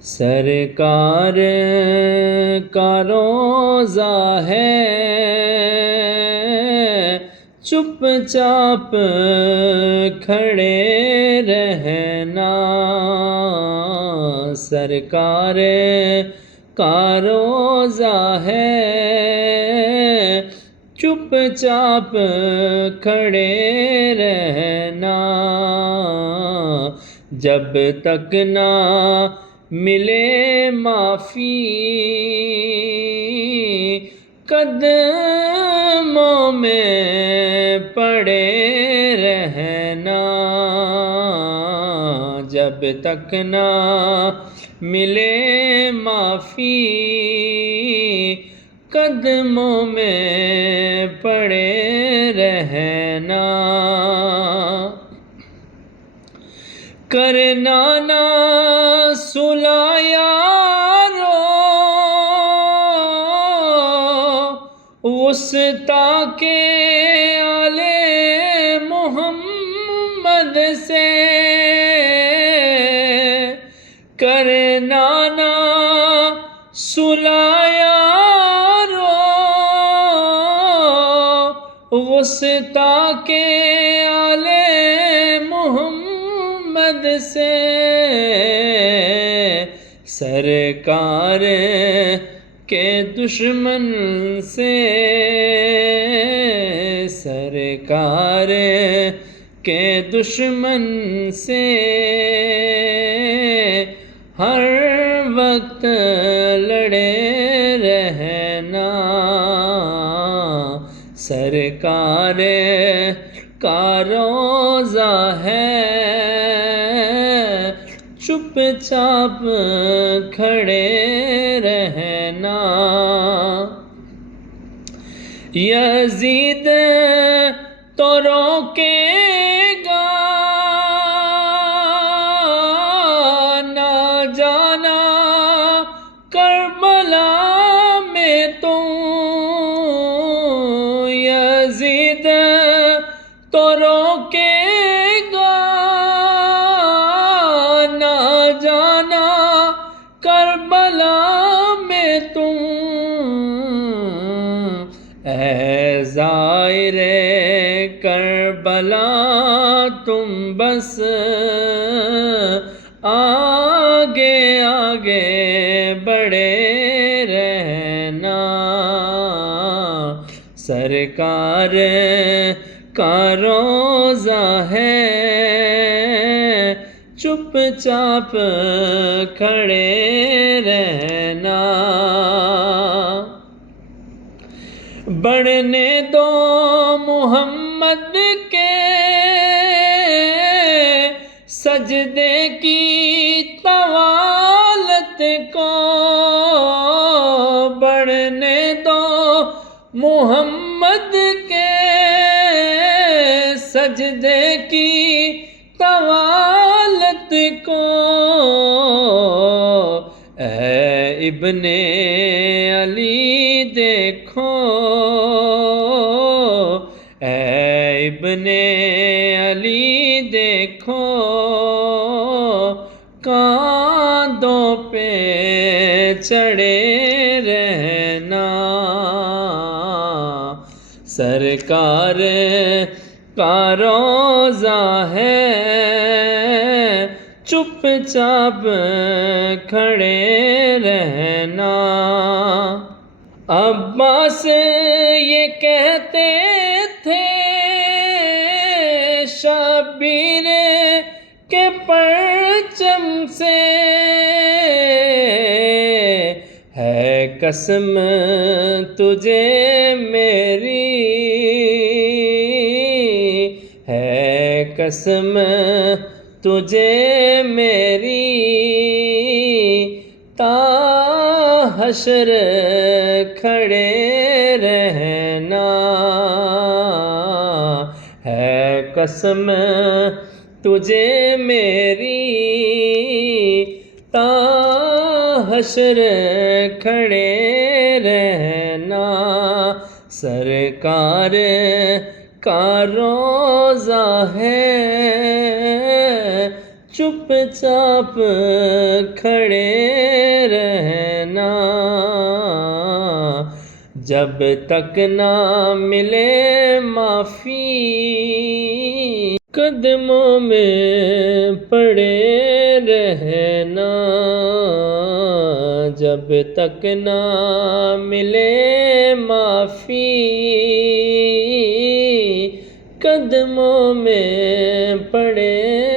سرکار کا روزہ ہے، چپ چاپ کھڑے رہنا۔ سرکار کا روزہ ہے، چپ چاپ کھڑے رہنا۔ جب تک نہ ملے معافی، قدموں میں پڑے رہنا۔ جب تک نہ ملے معافی، قدموں میں پڑے رہنا۔ کرنا نہ صلح یارو، وسطیٰ کے آل محمد سے۔ کرنا نہ صلح یارو، وسطیٰ کے آل محمد سے۔ سرکار کے دشمن سے، سرکار کے دشمن سے ہر وقت لڑے رہنا۔ سرکار کا روزہ ہے، چپ چاپ کھڑے رہنا۔ یزید تو روکے گا نہ جانا کربلا میں تم۔ یزید تو روکے گا نہ جانا کربلا میں تم۔ اے زائر کربلا تم بس آگے آگے بڑھے رہنا۔ سرکار کا روزہ ہے، چپ چاپ کھڑے رہنا۔ بڑھنے دو محمد کے سجدے کی طوالت کو۔ بڑھنے دو محمد کے سجدے کی طوالت کو۔ اے ابن علی دیکھو، اے ابن علی دیکھو، کاندھوں پہ چڑھے رہنا۔ سرکار کا روزہ ہے، چپ چاپ کھڑے رہنا۔ عباس یہ کہتے تھے شبیر کے پرچم سے، ہے قسم تجھے میری، ہے قسم تجھے میری، تا حشر کھڑے رہنا۔ ہے قسم تجھے میری، تا حشر کھڑے رہنا۔ سرکار کا روزہ ہے، چپ چاپ کھڑے رہنا، جب تک نہ ملے معافی قدموں میں پڑے رہنا، جب تک نہ ملے معافی قدموں میں پڑے